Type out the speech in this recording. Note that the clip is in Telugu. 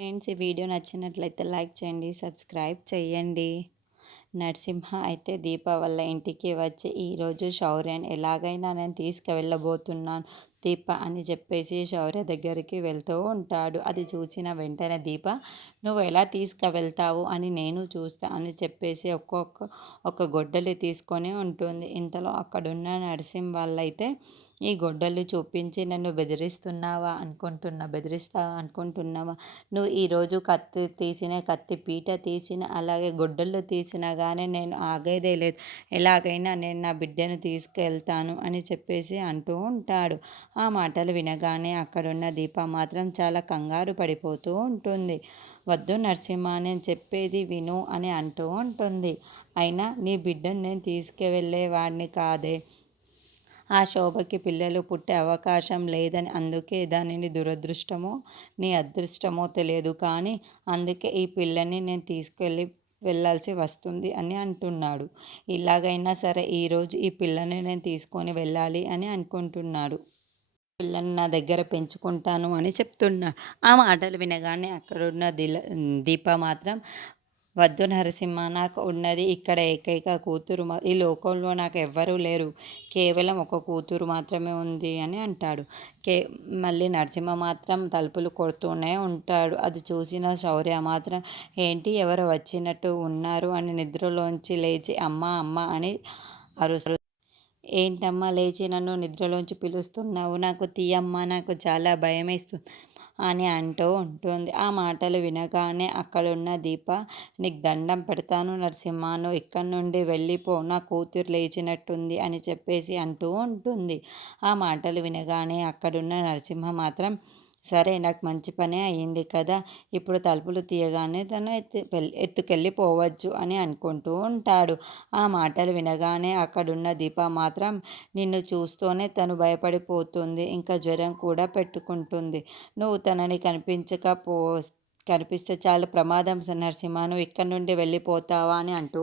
ఫ్రెండ్స్, ఈ వీడియో నచ్చినట్లయితే లైక్ చేయండి, సబ్స్క్రైబ్ చేయండి. నరసింహ అయితే దీప వాళ్ళ ఇంటికి వచ్చి ఈరోజు శౌర్యని ఎలాగైనా నేను తీసుకువెళ్ళబోతున్నాను దీప అని చెప్పేసి శౌర్య దగ్గరికి వెళ్తూ ఉంటాడు. అది చూసిన వెంటనే దీప, నువ్వు ఎలా తీసుకువెళ్తావు అని నేను చూస్తా అని చెప్పేసి ఒక గొడ్డలి తీసుకొని ఉంటుంది. ఇంతలో అక్కడున్న నరసింహ వాళ్ళైతే ఈ గొడ్డలు చూపించి నన్ను బెదిరిస్తావా అనుకుంటున్నావా? నువ్వు ఈరోజు కత్తి పీట తీసిన అలాగే గొడ్డళ్ళు తీసినా కానీ నేను ఆగేదే లేదు. ఎలాగైనా నేను నా బిడ్డను తీసుకెళ్తాను అని చెప్పేసి అంటూ ఉంటాడు. ఆ మాటలు వినగానే అక్కడున్న దీప మాత్రం చాలా కంగారు పడిపోతూ ఉంటుంది. వద్దు నరసింహ, నేను చెప్పేది విను అని అంటూ ఉంటుంది. అయినా నీ బిడ్డను నేను తీసుకువెళ్ళేవాడిని కాదే. ఆ శోభకి పిల్లలు పుట్టే అవకాశం లేదని, అందుకే దానిని దురదృష్టమో నీ అదృష్టమో తెలియదు కానీ అందుకే ఈ పిల్లని నేను వెళ్ళాల్సి వస్తుంది అని అంటున్నాడు. ఇలాగైనా సరే ఈరోజు ఈ పిల్లని నేను తీసుకొని వెళ్ళాలి అని అనుకుంటున్నాడు. పిల్లని నా దగ్గర పెంచుకుంటాను అని చెప్తున్నా. ఆ మాటలు వినగానే అక్కడున్న దీప మాత్రం, వద్దు నరసింహ, నాకు ఉన్నది ఇక్కడ ఏకైక కూతురు, ఈ లోకంలో నాకు ఎవ్వరూ లేరు, కేవలం ఒక కూతురు మాత్రమే ఉంది అని అంటాడు. కే మళ్ళీ నరసింహ మాత్రం తలుపులు కొడుతూనే ఉంటాడు. అది చూసిన శౌర్య మాత్రం, ఏంటి ఎవరు వచ్చినట్టు ఉన్నారు అని నిద్రలోంచి లేచి అమ్మ అమ్మ అని అరుస్తూ, ఏంటమ్మా లేచి నన్ను నిద్రలోంచి పిలుస్తున్నావు, నాకు తీయమ్మా, నాకు చాలా భయమేస్తుంది అని అంటూ ఉంటుంది. ఆ మాటలు వినగానే అక్కడున్న దీప, నీకు దండం పెడతాను నరసింహ, నువ్వు ఇక్కడి నుండి వెళ్ళిపో, నా కూతురు లేచినట్టుంది అని చెప్పేసి అంటూ ఉంటుంది. ఆ మాటలు వినగానే అక్కడున్న నరసింహ మాత్రం, సరే నాకు మంచి పనే అయ్యింది కదా, ఇప్పుడు తలుపులు తీయగానే తను ఎత్తుకెళ్ళిపోవచ్చు అని అనుకుంటూ ఉంటాడు. ఆ మాటలు వినగానే అక్కడున్న దీప మాత్రం, నిన్ను చూస్తూనే తను భయపడిపోతుంది, ఇంకా జ్వరం కూడా పెట్టుకుంటుంది. నువ్వు తనని కనిపిస్తే చాలా ప్రమాదం నరసింహ, నువ్వు ఇక్కడి నుండి వెళ్ళిపోతావా అని అంటూ